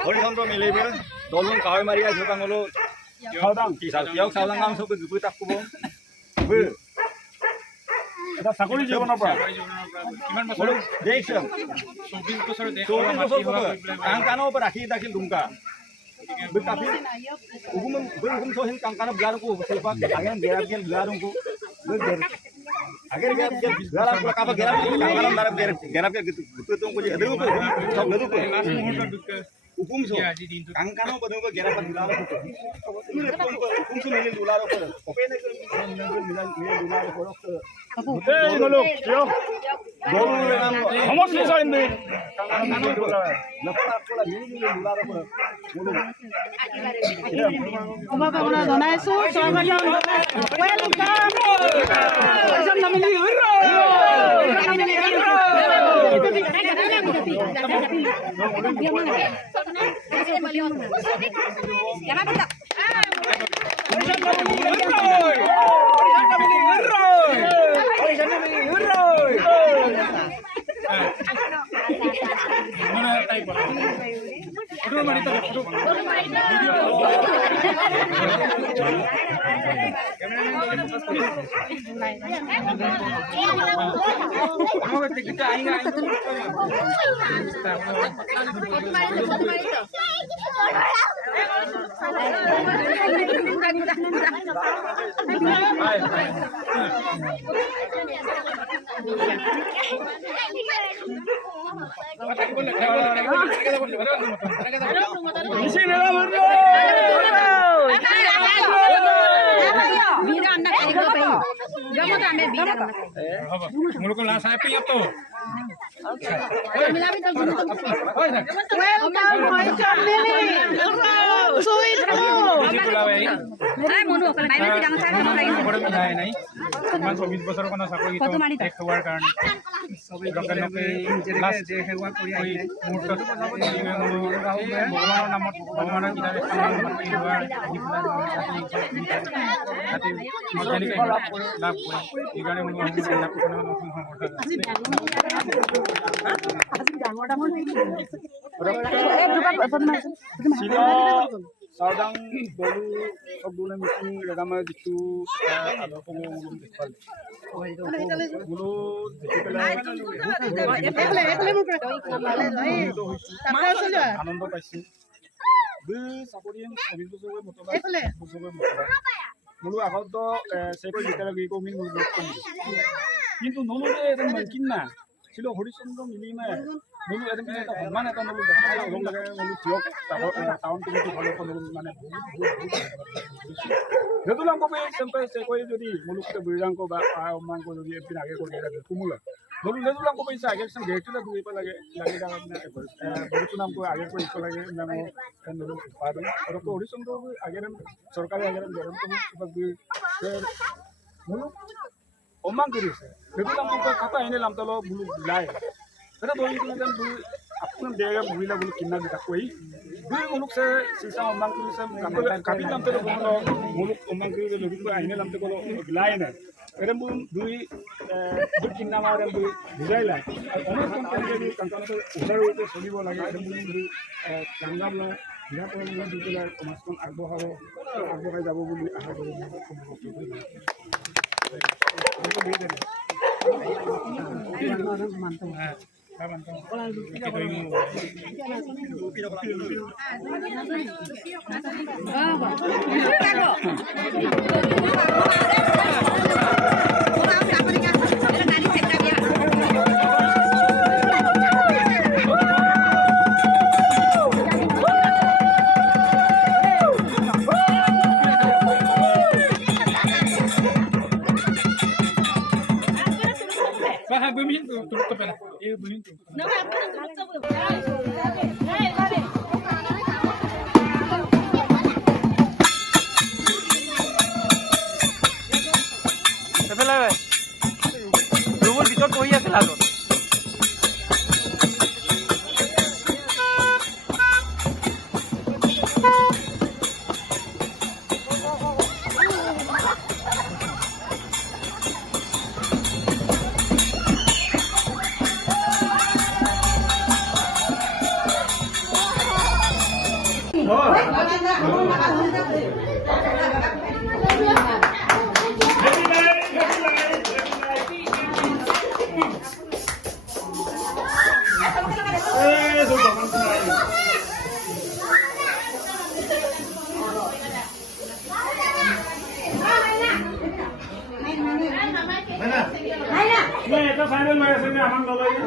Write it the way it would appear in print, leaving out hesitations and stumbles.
Horizontal milibir, dolung kawai Maria juga ngulu. Saudang, kisah saudang ngang sok ke tak kubung. Ber. Kita sakuli jalan apa? Ngulu, deksa. Sobin kosor kosor. Kangkano berakhir dakil dungka. Betapi, hukum sohin kangkano belarungku, sebab angin gerap belarungku. Agar gerap apa gerap kangkano darab gerap gitu. Betul tuh jadi aduh sok aduh. Hukum so, kangkano pada apa gerap belarung. Hukum so milih belarung. Kopi nak milih belarung. Hey, ngolok, yo. Dolu yang kamu susah ini. Kangkano belarung. Lepas pula milih belarung. Apa kamu nak donai su? Selamat datang. Welcome. Macam nama ni hero. Mulukul lah saya piyap tuh. Welcome my family. Sweet home. Ay, munu kalau main sih jangan saya mau lagi. Orang minta ini. Cuma 24 besar kan aku itu. Ek keluar kan. Dokan noke last day keluar koi murto. Bawa nama kita sekarang keluar di bulan hati macam ni lap igane munu lap Sino চাওদাং দলু সবগুলো meeting ৰেগামা যিটো আদৰ্শ দেখুৱালে বোলো দেখি পেলাই আনন্দ পাইছোঁ চাকৰি 24 বছৰ বোলো আগত চাকৰি যেতিয়ালৈ গৈ কমি কিন্তু নলু যে এটা মানকিন না ছিল হরিচন্দ্র মিলিমে নলু এটা সন্মান এটা নলু দেখা লাগে নলু দিয়ক টাউন কমিটি ভালো মানে যেহেতু নাম কবে চাকরি যদি মুলুকতে বৈরাঙ্ক বা অমাঙ্ক যদি একদিন আগে করে কুমুলা নলু যেহেতু নাম কবে আগে গেটটা দুই লাগে লাগে বহুতো নাম করে আগে করে লাগে নাম নলু উৎপাদন আর হরিচন্দ্র আগে সরকারি আগে মুলুক অমাং করেছে যেহেতু নাম খাতা এনে নামতল বুলু লাই এটা দল আপনার দেয়া মহিলা বলে কিনা যেটা কই দুই মুলুক সে সিসা অমাং করেছে কাপি নামতল মুলুক অমাং করে লবিন আইনে নামতে কল লাই না এরম দুই কিনা মারে দুই বুঝাই লাই অনেক কোম্পানি কাঙ্কানতে ওসার উঠে চলিব লাগে এরম দুই কাঙ্গাম লয় নিরাপদ দি পেলাই সমাজখন আগবঢ়াই যাব বুলি আশা কৰোঁ Bumin turut ke pala. Eh bumin turut. Sepela be. Rumor bitor koi ase lago. Nah, itu final masanya aman kalau ini.